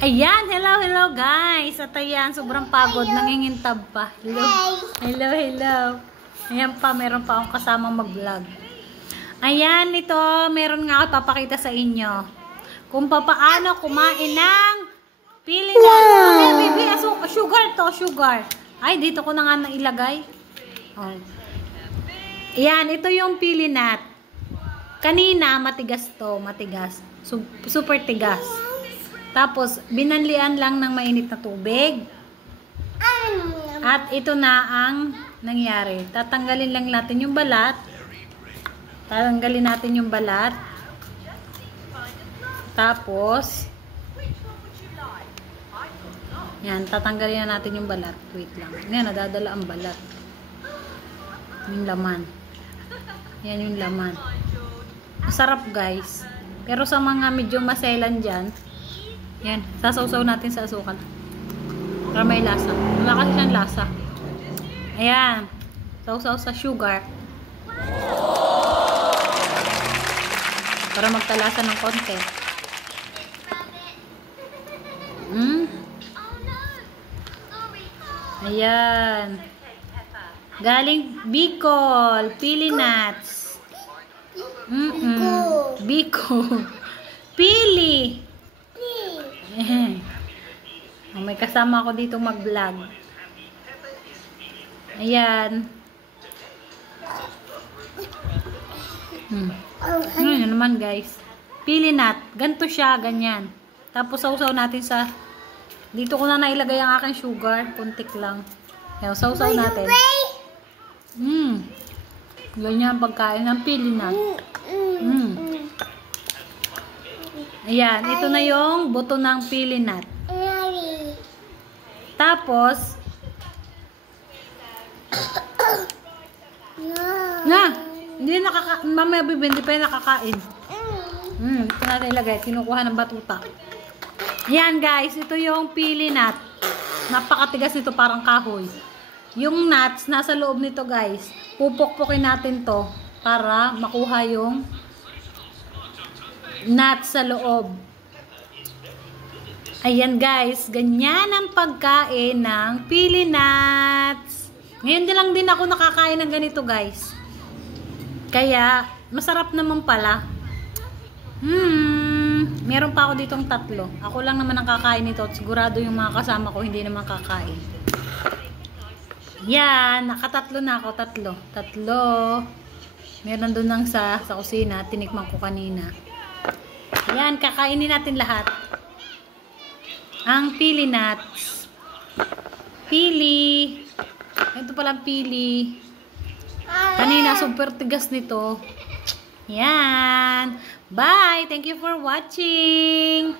Ayan, hello guys. At ayan, sobrang pagod, nangingintab pa. Hello. Ayan pa, meron pa akong kasamang mag-vlog. Ayan, ito, meron nga ako papakita sa inyo. Kung paano kumain ng pili na. Baby, sugar to, sugar. Ay, dito ko na nga nailagay. Oh. Ayan, ito yung pili nut. Kanina, matigas to, matigas. Super tigas. Tapos, binanlian lang ng mainit na tubig. At ito na ang nangyari. Tatanggalin lang natin yung balat. Tatanggalin natin yung balat. Tapos, yan, tatanggalin na natin yung balat. Wait lang. Yan, nadadala ang balat. Yung laman. Yan yung laman. Masarap guys. Pero sa mga medyo maselan dyan, yan, sasawsaw natin sa asukal. Para may lasa. Wala kasi siyang lasa. Ayan. Sawsaw sa sugar. Para magtalasa ng konti. Ayan. Galing Bicol. Pili nuts. Bicol. Pili. Oh, may kasama ako dito mag-vlog. Ayan. Ano naman guys. Pili nut. Ganto siya, ganyan. Tapos sausaw natin sa... Dito ko na nailagay ang aking sugar. Kuntik lang. Ayan, sausaw natin. Ganyan pagkain ng pili nut. Ayan, ito na yung buto ng pili nut. Tapos, hindi mamaya hindi pa yung nakakain. Ito natin ilagay, kinukuha ng batuta. Ayan guys, ito yung pili nut. Napakatigas nito, parang kahoy. Yung nuts, nasa loob nito guys. Pupukpukin natin to para makuha yung nuts sa loob. Ayan guys, ganyan ang pagkain ng pili nuts. Ngayon din lang din ako nakakain ng ganito guys. Kaya, masarap naman pala. Meron pa ako ditong 3. Ako lang naman ang kakain nito. Sigurado yung mga kasama ko hindi naman kakain. Yan, nakatatlo na ako. 3. Meron doon lang sa kusina. Tinikman ko kanina. Yan, kakainin natin lahat. Ang pili nuts. Pili. Ito palang pili. Kanina, super tigas nito. Yan. Bye! Thank you for watching!